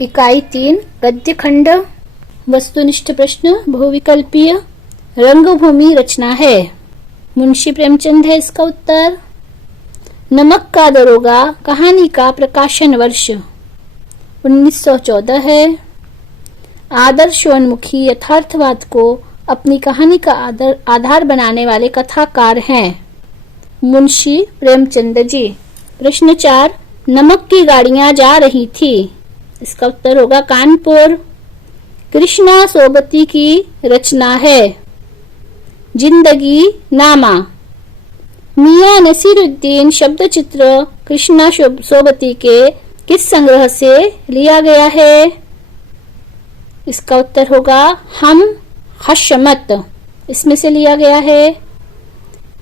इकाई 3 गद्य खंड। वस्तुनिष्ठ प्रश्न बहुविकल्पीय। रंगभूमि रचना है। मुंशी प्रेमचंद है इसका उत्तर। नमक का दरोगा कहानी का प्रकाशन वर्ष 1914 है। आदर्शोन्मुखी यथार्थवाद को अपनी कहानी का आधार बनाने वाले कथाकार हैं मुंशी प्रेमचंद जी। प्रश्न 4 नमक की गाड़ियां जा रही थी, इसका उत्तर होगा कानपुर। कृष्णा सोबती की रचना है। जिंदगी नामा। मियां नसीरुद्दीन शब्द चित्र कृष्णा सोबती के किस संग्रह से लिया गया है? इसका उत्तर होगा हम हशमत, इसमें से लिया गया है।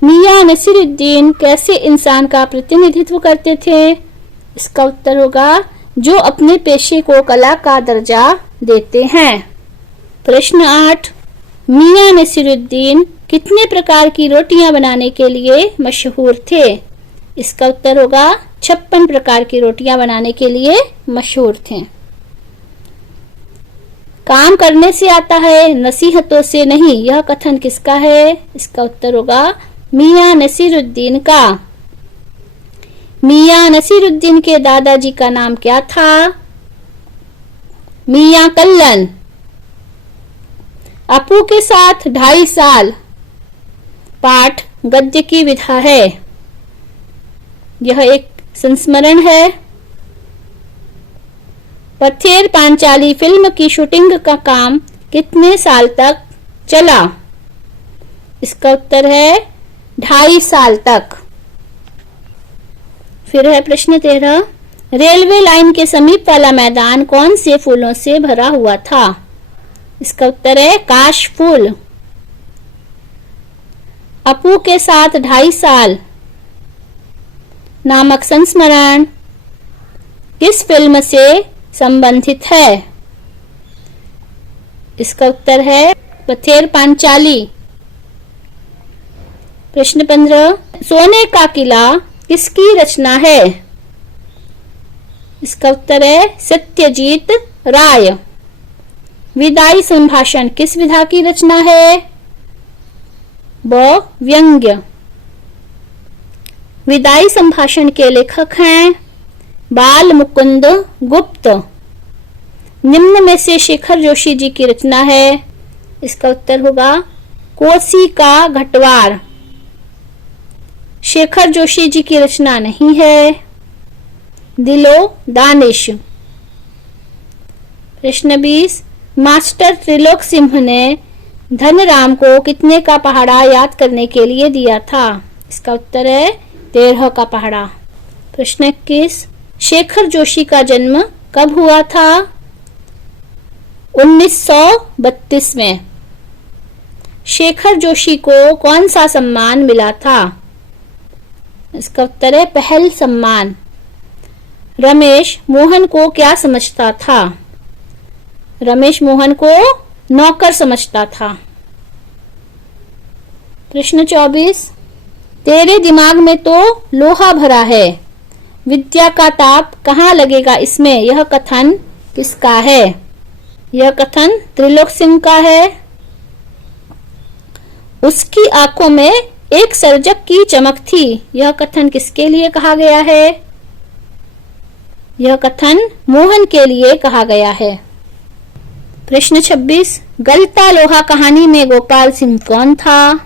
मियां नसीरुद्दीन कैसे इंसान का प्रतिनिधित्व करते थे? इसका उत्तर होगा जो अपने पेशे को कला का दर्जा देते हैं। प्रश्न 8 मियां नसीरुद्दीन कितने प्रकार की रोटियां बनाने के लिए मशहूर थे? इसका उत्तर होगा 56 प्रकार की रोटियां बनाने के लिए मशहूर थे। काम करने से आता है, नसीहतों से नहीं, यह कथन किसका है? इसका उत्तर होगा मियां नसीरुद्दीन का। मियां नसीरुद्दीन के दादाजी का नाम क्या था? मियां कल्लन। अपू के साथ 2.5 साल पाठ गद्य की विधा है। यह एक संस्मरण है। पथेर पांचाली फिल्म की शूटिंग का काम कितने साल तक चला? इसका उत्तर है 2.5 साल तक। फिर है प्रश्न 13 रेलवे लाइन के समीप वाला मैदान कौन से फूलों से भरा हुआ था? इसका उत्तर है काश फूल। अपू के साथ 2.5 साल नामक संस्मरण किस फिल्म से संबंधित है? इसका उत्तर है पथेर पांचाली। प्रश्न 15 सोने का किला किसकी रचना है? इसका उत्तर है सत्यजीत राय। विदाई संभाषण किस विधा की रचना है? व्यंग्य। विदाई संभाषण के लेखक हैं बाल मुकुंद गुप्त। निम्न में से शेखर जोशी जी की रचना है। इसका उत्तर होगा कोसी का घटवार। शेखर जोशी जी की रचना नहीं है। दिलो दानिश। प्रश्न 20 मास्टर त्रिलोक सिंह ने धनराम को कितने का पहाड़ा याद करने के लिए दिया था? इसका उत्तर है 13 का पहाड़ा। प्रश्न 21 शेखर जोशी का जन्म कब हुआ था? 1932 में। शेखर जोशी को कौन सा सम्मान मिला था? इसका उत्तर है पहल सम्मान। रमेश मोहन को क्या समझता था? रमेश मोहन को नौकर समझता था। प्रश्न 24 तेरे दिमाग में तो लोहा भरा है, विद्या का ताप कहाँ लगेगा इसमें, यह कथन किसका है? यह कथन त्रिलोक सिंह का है। उसकी आंखों में एक सर्जक की चमक थी, यह कथन किसके लिए कहा गया है? यह कथन मोहन के लिए कहा गया है। प्रश्न 26 गलता लोहा कहानी में गोपाल सिंह कौन था?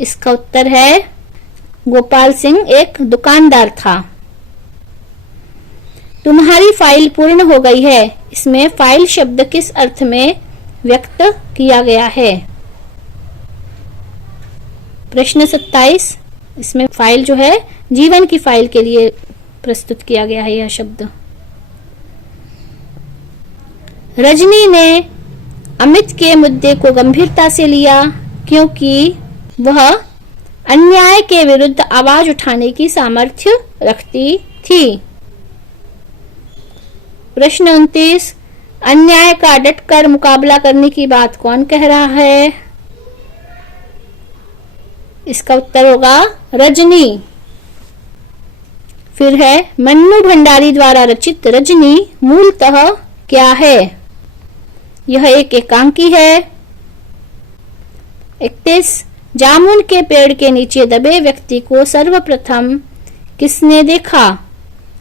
इसका उत्तर है गोपाल सिंह एक दुकानदार था। तुम्हारी फाइल पूर्ण हो गई है, इसमें फाइल शब्द किस अर्थ में व्यक्त किया गया है? प्रश्न 27 इसमें फाइल जो है जीवन की फाइल के लिए प्रस्तुत किया गया है यह शब्द। रजनी ने अमित के मुद्दे को गंभीरता से लिया क्योंकि वह अन्याय के विरुद्ध आवाज उठाने की सामर्थ्य रखती थी। प्रश्न 29 अन्याय का डटकर मुकाबला करने की बात कौन कह रहा है? इसका उत्तर होगा रजनी। फिर है मन्नू भंडारी द्वारा रचित रजनी मूलतः क्या है? यह एक एकांकी है। 31 जामुन के पेड़ के नीचे दबे व्यक्ति को सर्वप्रथम किसने देखा?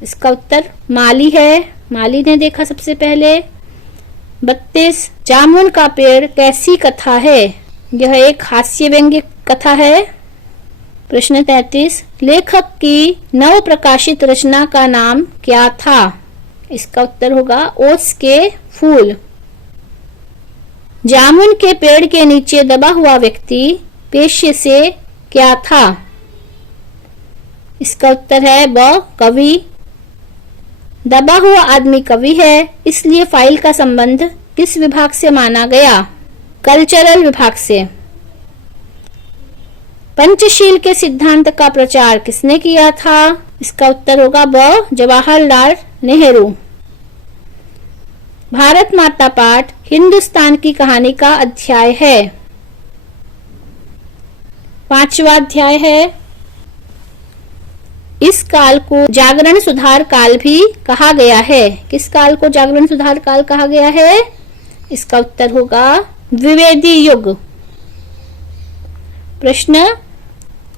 इसका उत्तर माली है। माली ने देखा सबसे पहले। 32 जामुन का पेड़ कैसी कथा है? यह एक हास्य व्यंग्य कथा है। प्रश्न 33 लेखक की नव प्रकाशित रचना का नाम क्या था? इसका उत्तर होगा ओस के फूल। जामुन के पेड़ के नीचे दबा हुआ व्यक्ति पेशे से क्या था? इसका उत्तर है ब कवि। दबा हुआ आदमी कवि है, इसलिए फाइल का संबंध किस विभाग से माना गया? कल्चरल विभाग से। पंचशील के सिद्धांत का प्रचार किसने किया था? इसका उत्तर होगा ब जवाहरलाल नेहरू। भारत माता पाठ हिंदुस्तान की कहानी का अध्याय है। 5वां अध्याय है। इस काल को जागरण सुधार काल भी कहा गया है। किस काल को जागरण सुधार काल कहा गया है? इसका उत्तर होगा द्विवेदी युग। प्रश्न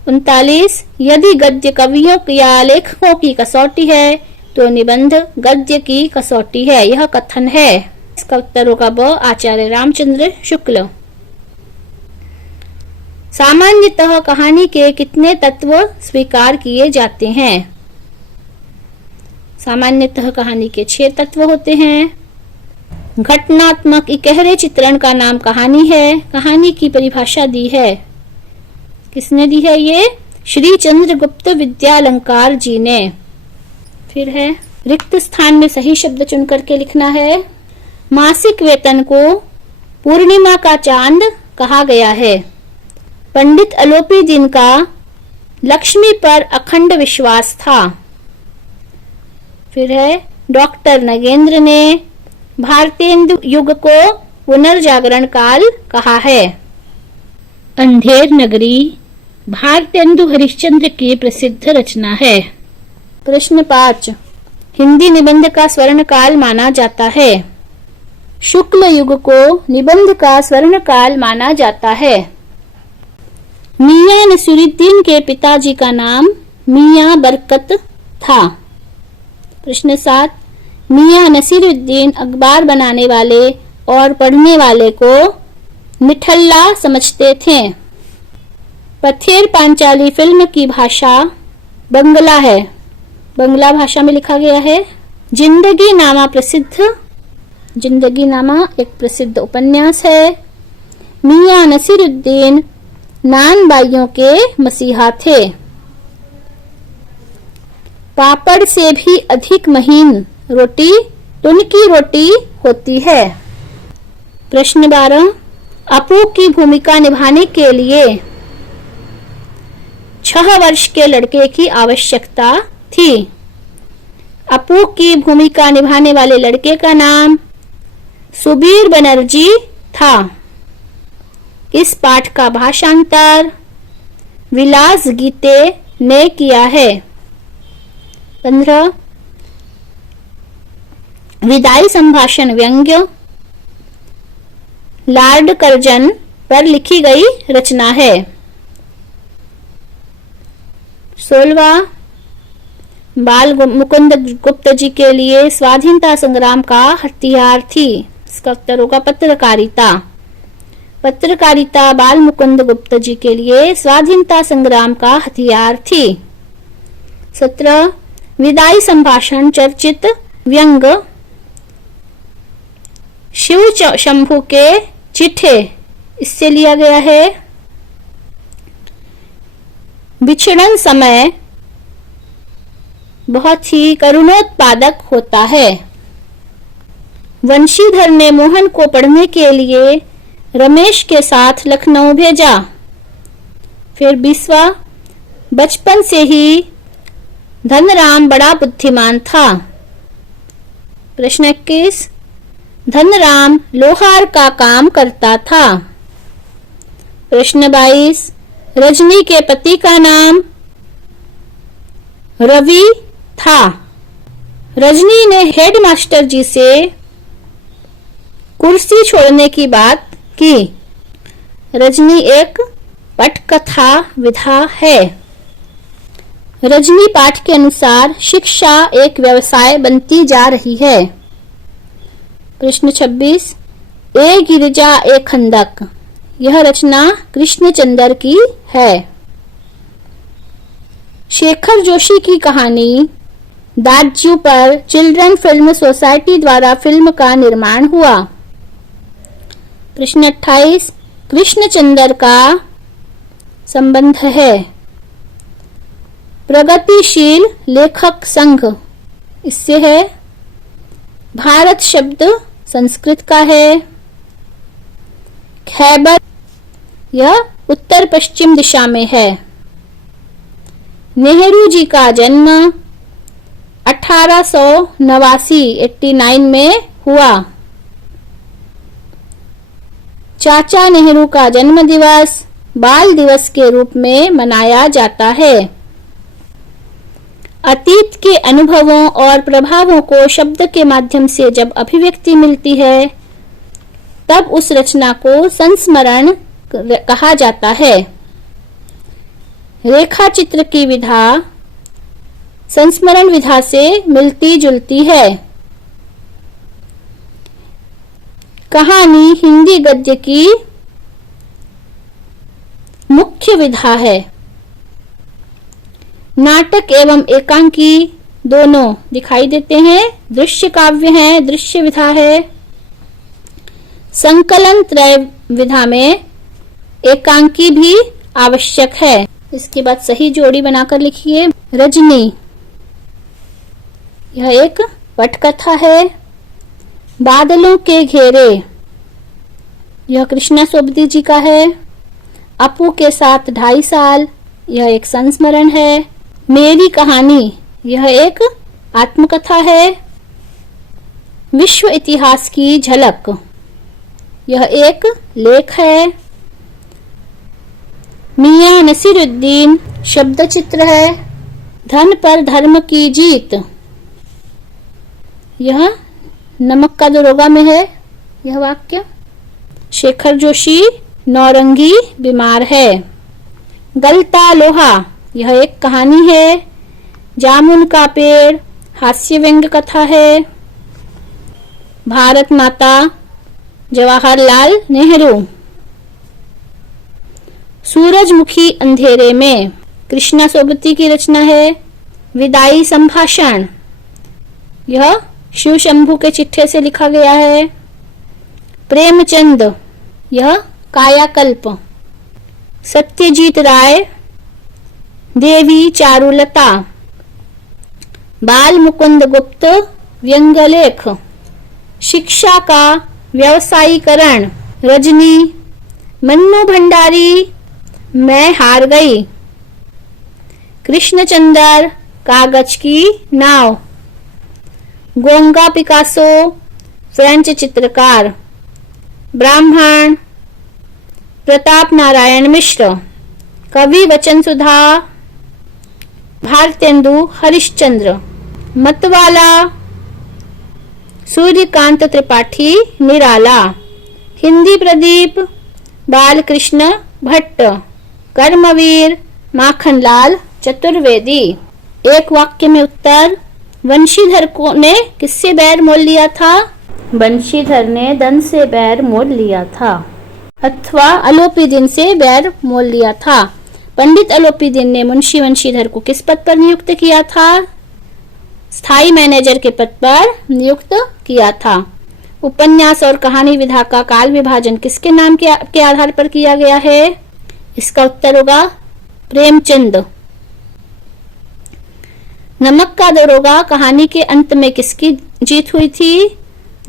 39 यदि गद्य कवियों या लेखकों की कसौटी है तो निबंध गद्य की कसौटी है। यह कथन है। इसका उत्तर होगा ब आचार्य रामचंद्र शुक्ल। सामान्यतः कहानी के कितने तत्व स्वीकार किए जाते हैं? सामान्यतः कहानी के 6 तत्व होते हैं। घटनात्मक इकहरे चित्रण का नाम कहानी है। कहानी की परिभाषा दी है। किसने दी है? ये श्री चंद्रगुप्त विद्यालंकार जी ने। फिर है रिक्त स्थान में सही शब्द चुन करके लिखना है। मासिक वेतन को पूर्णिमा का चांद कहा गया है। पंडित अलोपी दिन का लक्ष्मी पर अखंड विश्वास था। फिर है डॉक्टर नगेंद्र ने भारतेंदु युग को पुनर्जागरण काल कहा है। अंधेर नगरी भारतेंदु हरिश्चंद्र की प्रसिद्ध रचना है। प्रश्न 5 हिंदी निबंध का स्वर्ण काल माना जाता है। शुक्ल युग को निबंध का स्वर्ण काल माना जाता है। मियां नसीरुद्दीन के पिताजी का नाम मियां बरकत था। प्रश्न 7 मियां नसीरुद्दीन अखबार बनाने वाले और पढ़ने वाले को निठल्ला समझते थे। पथेर पांचाली फिल्म की भाषा बंगला है। बंगला भाषा में लिखा गया है। जिंदगी नामा एक प्रसिद्ध उपन्यास है। मियां नसीरुद्दीन नान बाइयों के मसीहा थे। पापड़ से भी अधिक महीन रोटी टुनकी रोटी होती है। प्रश्न 12 अपू की भूमिका निभाने के लिए 6 वर्ष के लड़के की आवश्यकता थी। अपू की भूमिका निभाने वाले लड़के का नाम सुबीर बनर्जी था। इस पाठ का भाषांतर विलास गीते ने किया है। 15 विदाई संभाषण व्यंग्य लॉर्ड कर्जन पर लिखी गई रचना है। 16 बाल मुकुंद गुप्त जी के लिए स्वाधीनता संग्राम का हथियार थी। इसका उत्तर होगा पत्रकारिता। पत्रकारिता बाल मुकुंद गुप्त जी के लिए स्वाधीनता संग्राम का हथियार थी। 17 विदाई संभाषण चर्चित व्यंग शिव शंभु के चिट्ठे इससे लिया गया है। विछड़न समय बहुत ही करुणोत्पादक होता है। वंशीधर ने मोहन को पढ़ने के लिए रमेश के साथ लखनऊ भेजा। फिर 20वां बचपन से ही धनराम बड़ा बुद्धिमान था। प्रश्न 21 धनराम लोहार का काम करता था। प्रश्न 22 रजनी के पति का नाम रवि था। रजनी ने हेडमास्टर जी से कुर्सी छोड़ने की बात की। रजनी एक पटकथा विधा है। रजनी पाठ के अनुसार शिक्षा एक व्यवसाय बनती जा रही है। प्रश्न 26, ए गिरिजा ए खंदक, यह रचना कृष्णचंद्र की है। शेखर जोशी की कहानी दादजू पर चिल्ड्रन फिल्म सोसाइटी द्वारा फिल्म का निर्माण हुआ। प्रश्न 28, कृष्णचंद्र का संबंध है। प्रगतिशील लेखक संघ, इससे है। भारत शब्द संस्कृत का है। खैबर, यह उत्तर पश्चिम दिशा में है। नेहरू जी का जन्म 1889 में हुआ। चाचा नेहरू का जन्म दिवस बाल दिवस के रूप में मनाया जाता है। अतीत के अनुभवों और प्रभावों को शब्द के माध्यम से जब अभिव्यक्ति मिलती है तब उस रचना को संस्मरण कहा जाता है। रेखा चित्र की विधा संस्मरण विधा से मिलती जुलती है। कहानी हिंदी गद्य की मुख्य विधा है। नाटक एवं एकांकी दोनों दिखाई देते हैं। दृश्य काव्य है, दृश्य विधा है। संकलन त्रय विधा में एकांकी भी आवश्यक है। इसके बाद सही जोड़ी बनाकर लिखिए। रजनी, यह एक पटकथा है। बादलों के घेरे, यह कृष्णा सोबती जी का है। अपू के साथ 2.5 साल, यह एक संस्मरण है। मेरी कहानी, यह एक आत्मकथा है। विश्व इतिहास की झलक, यह एक लेख है। मियां नसीरुद्दीन शब्द चित्र है। धन पर धर्म की जीत, यह नमक का दरोगा में है यह वाक्य। शेखर जोशी नौरंगी बीमार है। गलता लोहा, यह एक कहानी है। जामुन का पेड़ हास्य व्यंग्य कथा है। भारत माता जवाहरलाल नेहरू। सूरजमुखी अंधेरे में कृष्णा सोबती की रचना है। विदाई संभाषण, यह शिव शंभू के चिट्ठे से लिखा गया है। प्रेमचंद, यह कायाकल्प। सत्यजीत राय, देवी चारुलता। बाल मुकुंद गुप्त व्यंग्यलेख। शिक्षा का व्यवसायीकरण, रजनी। मन्नू भंडारी, मैं हार गई। कृष्णचंद्र, कागज की नाव। गोंगा पिकासो, फ्रेंच चित्रकार। ब्राह्मण, प्रताप नारायण मिश्र। कवि वचन सुधा, भारतेंदु हरिश्चंद्र। मतवाला, सूर्यकांत त्रिपाठी निराला। हिंदी प्रदीप, बालकृष्ण भट्ट। कर्मवीर, माखनलाल चतुर्वेदी। एक वाक्य में उत्तर। वंशीधर ने किससे बैर मोल लिया था? वंशीधर ने धन से बैर मोल लिया था अथवा अलोपीदीन से बैर मोल लिया था। पंडित अलोपीदीन ने मुंशी वंशीधर को किस पद पर नियुक्त किया था? स्थायी मैनेजर के पद पर नियुक्त किया था। उपन्यास और कहानी विधा का काल विभाजन किसके नाम के आधार पर किया गया है? इसका उत्तर होगा प्रेमचंद। नमक का दरोगा कहानी के अंत में किसकी जीत हुई थी?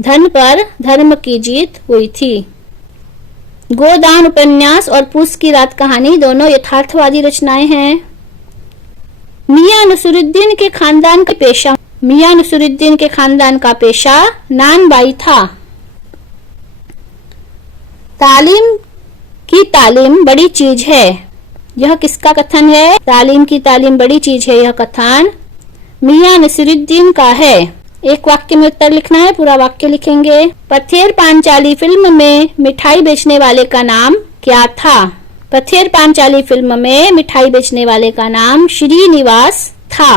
धन पर धर्म की जीत हुई थी। गोदान उपन्यास और पूस की रात कहानी दोनों यथार्थवादी रचनाएं हैं। मियां नसीरुद्दीन के खानदान का पेशा मियां नसीरुद्दीन के खानदान का पेशा नानबाई था। तालीम की तालीम बड़ी चीज है, यह किसका कथन है? तालीम की तालीम बड़ी चीज है, यह कथन मियां नसीरुद्दीन का है। एक वाक्य में उत्तर लिखना है, पूरा वाक्य लिखेंगे। पथेर पांचाली फिल्म में मिठाई बेचने वाले का नाम क्या था? पथेर पांचाली फिल्म में मिठाई बेचने वाले का नाम श्रीनिवास था।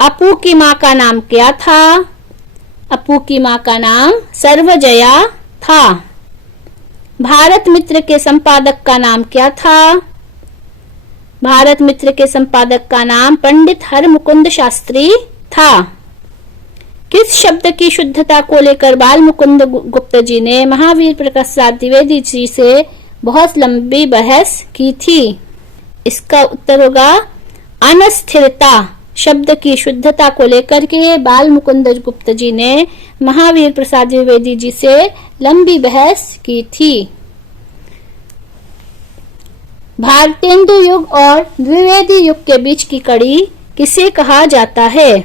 अपू की मां का नाम क्या था? अपू की मां का नाम सर्वजया था। भारत मित्र के संपादक का नाम क्या था? भारत मित्र के संपादक का नाम पंडित हरमुकुंद शास्त्री था। किस शब्द की शुद्धता को लेकर बाल मुकुंद गुप्त जी ने महावीर प्रसाद द्विवेदी जी से बहुत लंबी बहस की थी? इसका उत्तर होगा अनस्थिरता शब्द की शुद्धता को लेकर के बाल मुकुंद गुप्त जी ने महावीर प्रसाद द्विवेदी जी से लंबी बहस की थी। भारतेंदु युग और द्विवेदी युग के बीच की कड़ी किसे कहा जाता है?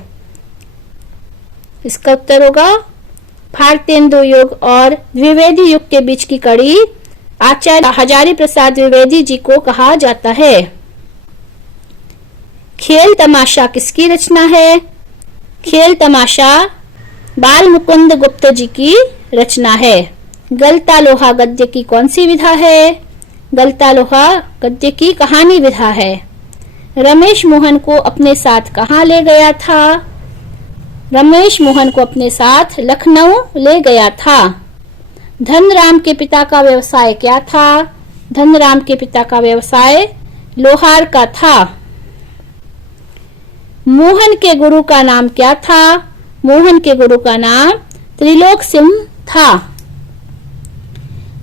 इसका उत्तर होगा भारतेंदु युग और द्विवेदी युग के बीच की कड़ी आचार्य हजारी प्रसाद द्विवेदी जी को कहा जाता है। खेल तमाशा किसकी रचना है? खेल तमाशा बाल मुकुंद गुप्त जी की रचना है। गलता लोहा गद्य की कौन सी विधा है? गलता लोहा गद्य की कहानी विधा है। रमेश मोहन को अपने साथ कहाँ ले गया था? रमेश मोहन को अपने साथ लखनऊ ले गया था। धनराम के पिता का व्यवसाय क्या था? धनराम के पिता का व्यवसाय लोहार का था। मोहन के गुरु का नाम क्या था? मोहन के गुरु का नाम त्रिलोक सिंह था।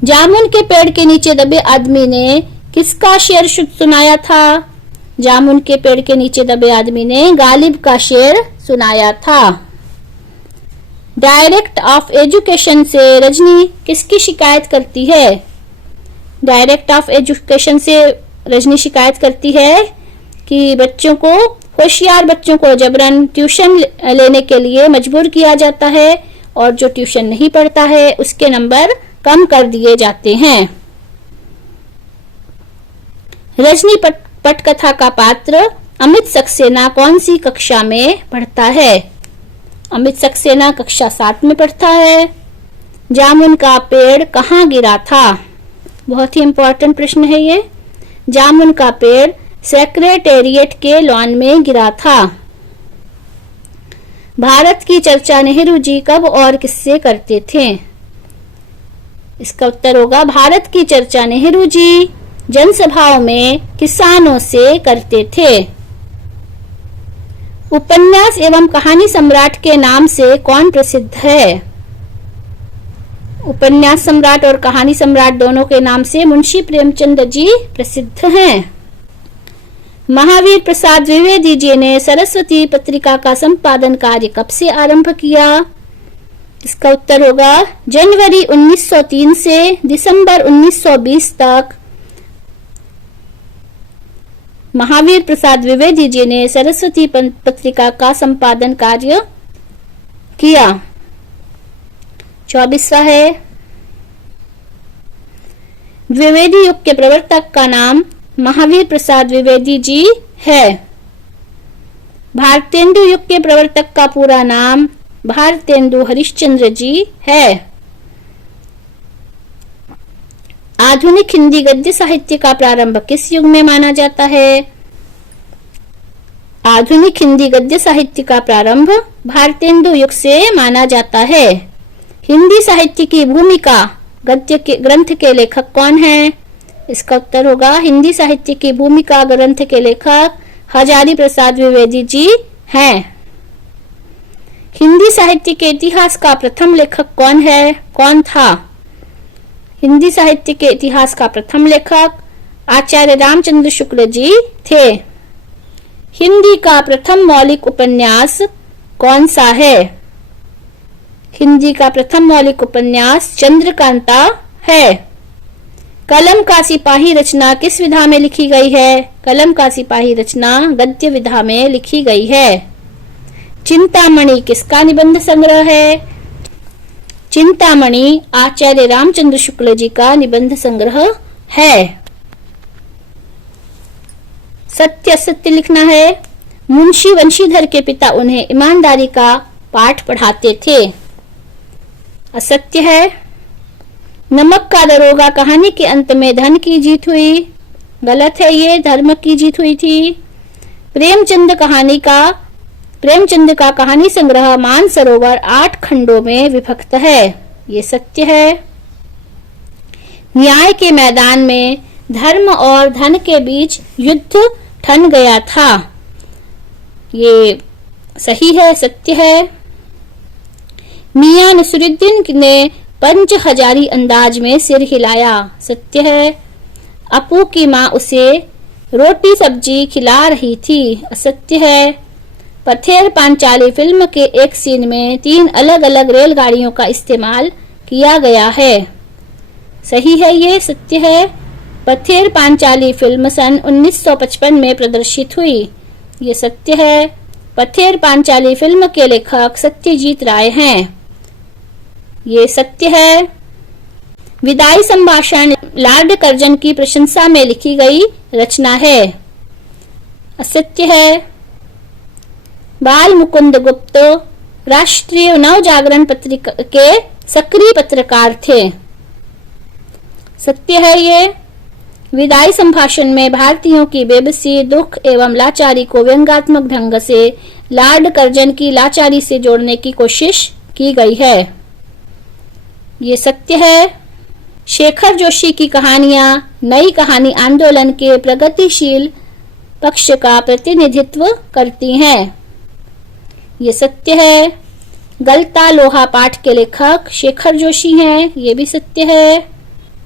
जामुन के पेड़ के नीचे दबे आदमी ने किसका शेर सुनाया था? जामुन के पेड़ के नीचे दबे आदमी ने गालिब का शेर सुनाया था। डायरेक्ट ऑफ एजुकेशन से रजनी किसकी शिकायत करती है? डायरेक्ट ऑफ एजुकेशन से रजनी शिकायत करती है कि बच्चों को, होशियार बच्चों को जबरन ट्यूशन लेने के लिए मजबूर किया जाता है और जो ट्यूशन नहीं पढ़ता है उसके नंबर कम कर दिए जाते हैं। रजनी पटकथा का पात्र अमित सक्सेना कौन सी कक्षा में पढ़ता है? अमित सक्सेना कक्षा 7 में पढ़ता है। जामुन का पेड़ कहाँ गिरा था? बहुत ही इंपॉर्टेंट प्रश्न है ये। जामुन का पेड़ सेक्रेटेरिएट के लॉन में गिरा था। भारत की चर्चा नेहरू जी कब और किससे करते थे? इसका उत्तर होगा भारत की चर्चा नेहरू जी जनसभाओं में किसानों से करते थे। उपन्यास एवं कहानी सम्राट के नाम से कौन प्रसिद्ध है? उपन्यास सम्राट और कहानी सम्राट दोनों के नाम से मुंशी प्रेमचंद जी प्रसिद्ध हैं। महावीर प्रसाद द्विवेदी जी ने सरस्वती पत्रिका का संपादन कार्य कब से आरंभ किया? इसका उत्तर होगा जनवरी 1903 से दिसंबर 1920 तक महावीर प्रसाद द्विवेदी जी ने सरस्वती पत्रिका का संपादन कार्य किया। 24वां है द्विवेदी युग के प्रवर्तक का नाम महावीर प्रसाद द्विवेदी जी है। भारतेंदु युग के प्रवर्तक का पूरा नाम भारतेंदु हरिश्चंद्र जी है। आधुनिक हिंदी गद्य साहित्य का प्रारंभ किस युग में माना जाता है? आधुनिक हिंदी गद्य साहित्य का प्रारंभ भारतेंदु युग से माना जाता है। हिंदी साहित्य की भूमिका गद्य के ग्रंथ के लेखक कौन है? इसका उत्तर होगा हिंदी साहित्य की भूमिका ग्रंथ के लेखक हजारी प्रसाद द्विवेदी जी हैं। हिंदी साहित्य के इतिहास का प्रथम लेखक कौन है? कौन था? हिंदी साहित्य के इतिहास का प्रथम लेखक आचार्य रामचंद्र शुक्ल जी थे। हिंदी का प्रथम मौलिक उपन्यास कौन सा है? हिंदी का प्रथम मौलिक उपन्यास चंद्रकांता है। कलम का सिपाही रचना किस विधा में लिखी गई है? कलम का सिपाही रचना गद्य विधा में लिखी गई है। चिंतामणि किसका निबंध संग्रह है? चिंतामणि आचार्य रामचंद्र शुक्ल जी का निबंध संग्रह है। सत्य असत्य लिखना है। मुंशी वंशीधर के पिता उन्हें ईमानदारी का पाठ पढ़ाते थे। असत्य है। नमक का दरोगा कहानी के अंत में धन की जीत हुई। गलत है, ये धर्म की जीत हुई थी। प्रेमचंद का कहानी संग्रह मानसरोवर 8 खंडों में विभक्त है। ये सत्य है। न्याय के मैदान में धर्म और धन के बीच युद्ध ठन गया था। ये सही है, सत्य है। मियां नसरुद्दीन ने 5000 अंदाज में सिर हिलाया। सत्य है। अपू की माँ उसे रोटी सब्जी खिला रही थी। असत्य है। पथेर पांचाली फिल्म के एक सीन में 3 अलग अलग रेलगाड़ियों का इस्तेमाल किया गया है। सही है, ये सत्य है। पथेर पांचाली फिल्म सन 1955 में प्रदर्शित हुई। ये सत्य है। पथेर पांचाली फिल्म के लेखक सत्यजीत राय हैं। ये सत्य है। विदाई संभाषण लॉर्ड कर्जन की प्रशंसा में लिखी गई रचना है। असत्य है। बाल मुकुंद गुप्त राष्ट्रीय नवजागरण पत्रिका के सक्रिय पत्रकार थे। सत्य है ये। विदाई संभाषण में भारतीयों की बेबसी, दुख एवं लाचारी को व्यंग्यात्मक ढंग से लॉर्ड कर्जन की लाचारी से जोड़ने की कोशिश की गई है। ये सत्य है। शेखर जोशी की कहानियां नई कहानी आंदोलन के प्रगतिशील पक्ष का प्रतिनिधित्व करती हैं। ये सत्य है। गलता लोहा पाठ के लेखक शेखर जोशी हैं। ये भी सत्य है।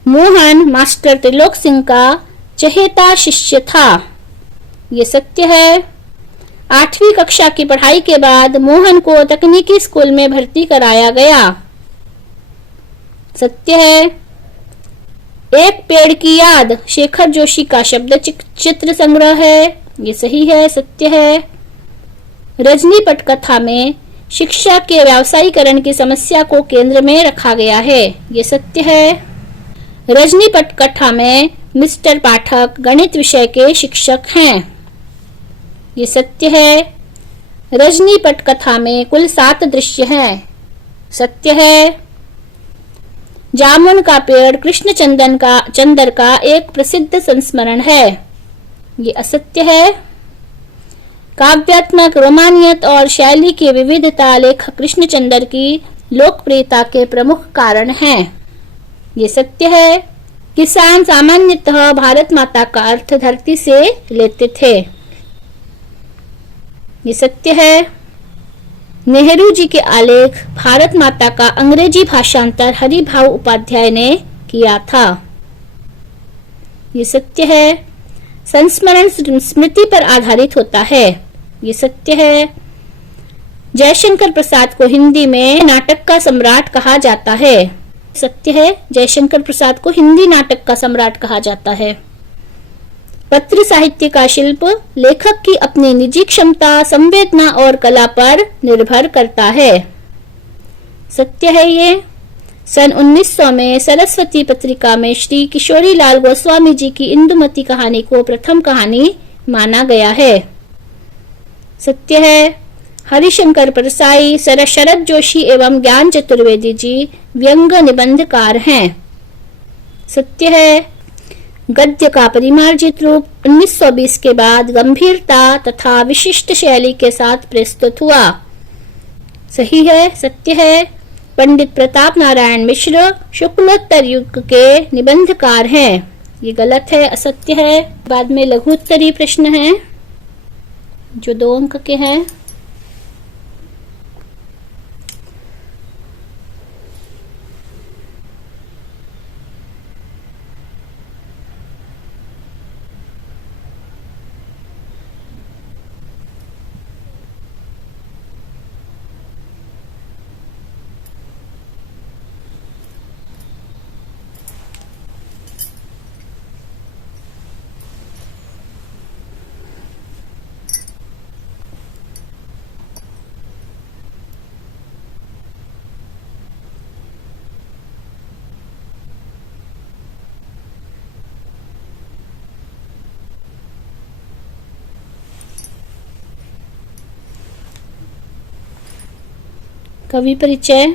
मोहन मास्टर त्रिलोक सिंह का चहेता शिष्य था। ये सत्य है। 8वीं कक्षा की पढ़ाई के बाद मोहन को तकनीकी स्कूल में भर्ती कराया गया। सत्य है। एक पेड़ की याद शेखर जोशी का शब्द चित्र संग्रह है। ये सही है, सत्य है। रजनी पटकथा में शिक्षा के व्यावसायीकरण की समस्या को केंद्र में रखा गया है। ये सत्य है। रजनी पटकथा में मिस्टर पाठक गणित विषय के शिक्षक हैं। ये सत्य है। रजनी पटकथा में कुल 7 दृश्य हैं। सत्य है। जामुन का पेड़ कृष्ण चंदर का एक प्रसिद्ध संस्मरण है। ये असत्य है। काव्यात्मक रोमानियत और शैली की विविधता लेखक कृष्णचंद्र की लोकप्रियता के प्रमुख कारण हैं। ये सत्य है। किसान सामान्यतः भारत माता का अर्थ धरती से लेते थे। ये सत्य है। नेहरू जी के आलेख भारत माता का अंग्रेजी भाषांतर हरिभाऊ उपाध्याय ने किया था। ये सत्य है। संस्मरण स्मृति पर आधारित होता है। ये सत्य है। जयशंकर प्रसाद को हिंदी में नाटक का सम्राट कहा जाता है। सत्य है। जयशंकर प्रसाद को हिंदी नाटक का सम्राट कहा जाता है। पत्र साहित्य का शिल्प लेखक की अपनी निजी क्षमता, संवेदना और कला पर निर्भर करता है। सत्य है ये। सन 1900 में सरस्वती पत्रिका में श्री किशोरी लाल गोस्वामी जी की इंदुमती कहानी को प्रथम कहानी माना गया है। सत्य है। हरिशंकर परसाई, शरद जोशी एवं ज्ञान चतुर्वेदी जी व्यंग निबंधकार हैं। सत्य है। गद्य का परिमार्जित रूप 1920 के बाद गंभीरता तथा विशिष्ट शैली के साथ प्रस्तुत हुआ। सही है, सत्य है। पंडित प्रताप नारायण मिश्र शुक्लोत्तर युग के निबंधकार हैं। ये गलत है, असत्य है। बाद में लघुत्तरी प्रश्न है जो 2 अंक के हैं। कवि परिचय।